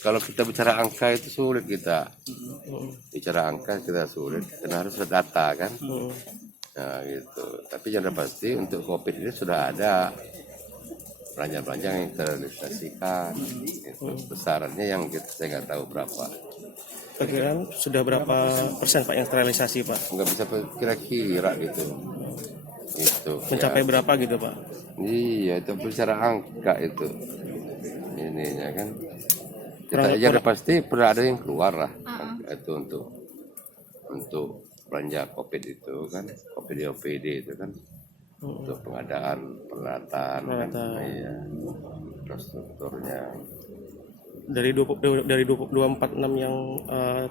Kalau kita bicara angka itu sulit kita. Bicara angka kita sulit karena harus ada data kan. Nah gitu. Tapi yang pasti untuk COVID ini sudah ada belanja-belanja yang terrealisasikan. Itu besarannya yang saya nggak tahu berapa. Perkiraan sudah berapa persen Pak yang terrealisasi Pak? Nggak bisa kira-kira gitu. Itu. Mencapai berapa gitu Pak? Iya itu bicara angka itu. Ininya kan. Kita Kurang- aja udah pasti pernah ada yang keluar lah itu untuk belanja COVID itu kan, COVID OPD itu kan untuk pengadaan peralatan kan, iya, infrastrukturnya. Dari 246 yang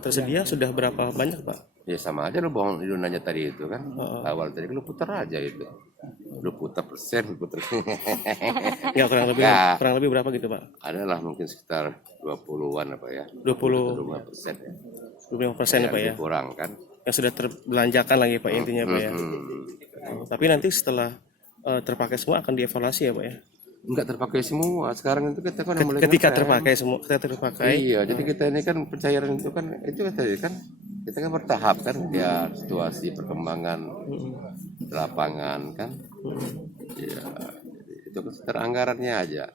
tersedia sudah berapa banyak Pak? Ya sama aja lo bohong lu nanya tadi itu kan, awal tadi lu putar aja itu, lu putar persen, putar. Ya kurang lebih berapa gitu Pak? Adalah mungkin sekitar 20-an apa ya, 25% ya. 25% ya Pak ya? Kurang kan. Yang sudah terbelanjakan lagi Pak intinya Pak ya? Tapi nanti setelah terpakai semua akan dievaluasi ya Pak ya? Enggak terpakai semua. Sekarang itu kita kan mulai Ketika ngetem. terpakai semua, ketika terpakai. Iya, jadi kita ini kan pencairan itu kan tadi kan kita kan bertahap kan ya situasi perkembangan lapangan kan. Iya, jadi itu kan secara anggarannya aja.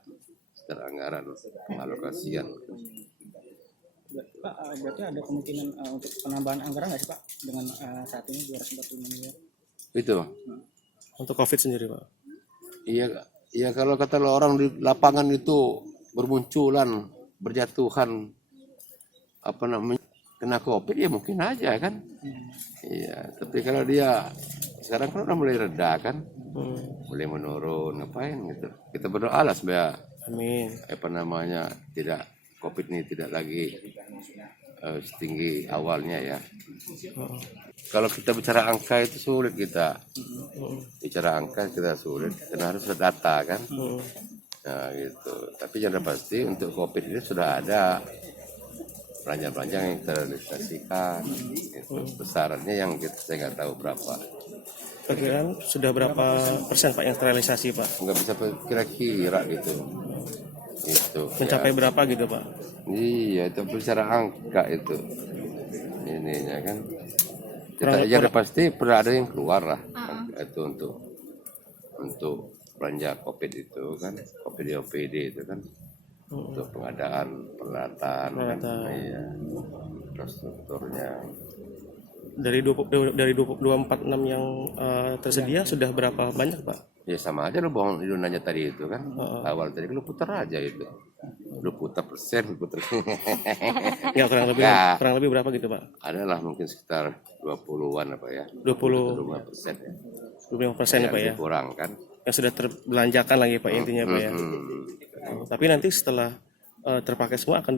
Secara anggaran alokasian. Pak, berarti ada kemungkinan untuk penambahan anggaran nggak sih Pak dengan saat ini 245 miliar? Itu. Untuk COVID sendiri Pak? Iya, iya kalau kata orang di lapangan itu bermunculan, berjatuhan apa namanya kena COVID ya mungkin aja kan. Iya, tapi kalau dia sekarang kan udah mulai reda kan, mulai menurun, ngapain gitu. Kita berdoa lah supaya Amin. apa namanya tidak COVID ini tidak lagi setinggi awalnya ya. Kalau kita bicara angka itu sulit kita. Bicara angka kita sulit karena harus ada data kan. Nah gitu. Tapi yang pasti untuk COVID ini sudah ada belanja-belanja yang terrealisasikan. Itu besarannya yang saya nggak tahu berapa. Perkiraan sudah berapa persen Pak yang terrealisasi Pak? Nggak bisa kira-kira gitu. Itu. Mencapai berapa gitu Pak? Iya itu bicara angka itu. Ininya kan. Kita aja udah pasti pernah ada yang keluar lah itu untuk belanja COVID itu kan, COVID OPD itu kan untuk pengadaan peralatan kan, iya, infrastrukturnya. Dari 246 yang tersedia sudah berapa banyak Pak? Ya sama aja lo bohong lu nanya tadi itu kan, awal tadi lu putar aja itu, lu putar persen, putar. Ya kurang lebih berapa gitu Pak? Adalah mungkin sekitar 20-an apa ya, 25% ya. 25% ya Pak ya? Kurang kan. Yang sudah terbelanjakan lagi Pak intinya Pak ya? Tapi nanti setelah terpakai semua akan